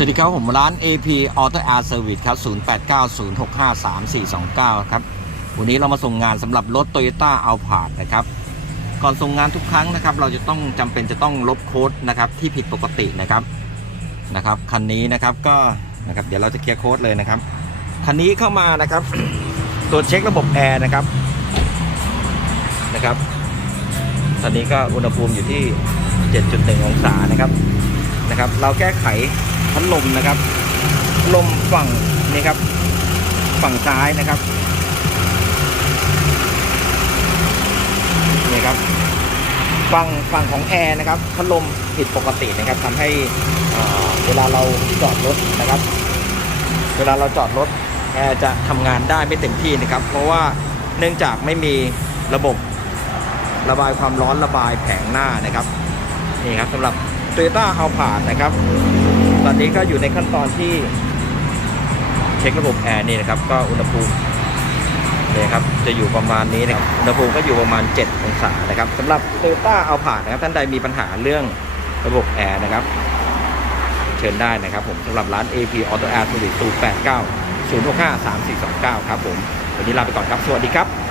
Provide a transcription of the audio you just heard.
สวัสดีครับผมร้าน AP Auto Air Service ครับ 0890653429 ครับ วันนี้เรามาส่งงานสำหรับรถ Toyota a l p a r d นะครับ ก่อนส่งงานทุกครั้งนะครับ เราจะต้องจำเป็นจะต้องลบโค้ดนะครับที่ผิดปกตินะครับนะครับคันนี้นะครับก็นะครับเดี๋ยวเราจะเคลียร์โค้ดเลยนะครับคันนี้เข้ามานะครับ ตรวจเช็คระบบแอร์นะครับนะครับ ตอนนี้ก็อุณหภูมิอยู่ที่ 7.1 องศานะครับนะครับ เราแก้ไข พัดลมนะครับ ลมฝั่งนี้ครับ ฝั่งซ้ายนะครับนี่ครับ ฝั่งฝั่งของแอร์นะครับพัดลมผิดปกตินะครับทำให้เวลาเราจอดรถนะครับ เวลาเราจอดรถแอร์จะทำงานได้ไม่เต็มที่นะครับ เพราะว่าเนื่องจากไม่มีระบบระบายความร้อนระบายแผงหน้านะครับนี่ครับสำหรับ Toyota a l p a r d นะครับ อนนี้ก็อยู่ในขั้นตอนที่ เช็คระบบแอร์นี่นะครับ ก็อุณหภูมิเนี่ยครับจะอยู่ประมาณนี้นะครับอุณหภูมิก็อยู่ประมาณ 7 องศานะครับสำหรับ Toyota a l p a r d นะครับ ท่านใดมีปัญหาเรื่องระบบแอร์นะครับ เชิญได้นะครับผมสำหรับร้าน AP Auto Air Service 089 065 3429 ครับผม วันนี้ลาไปก่อนครับ สวัสดีครับ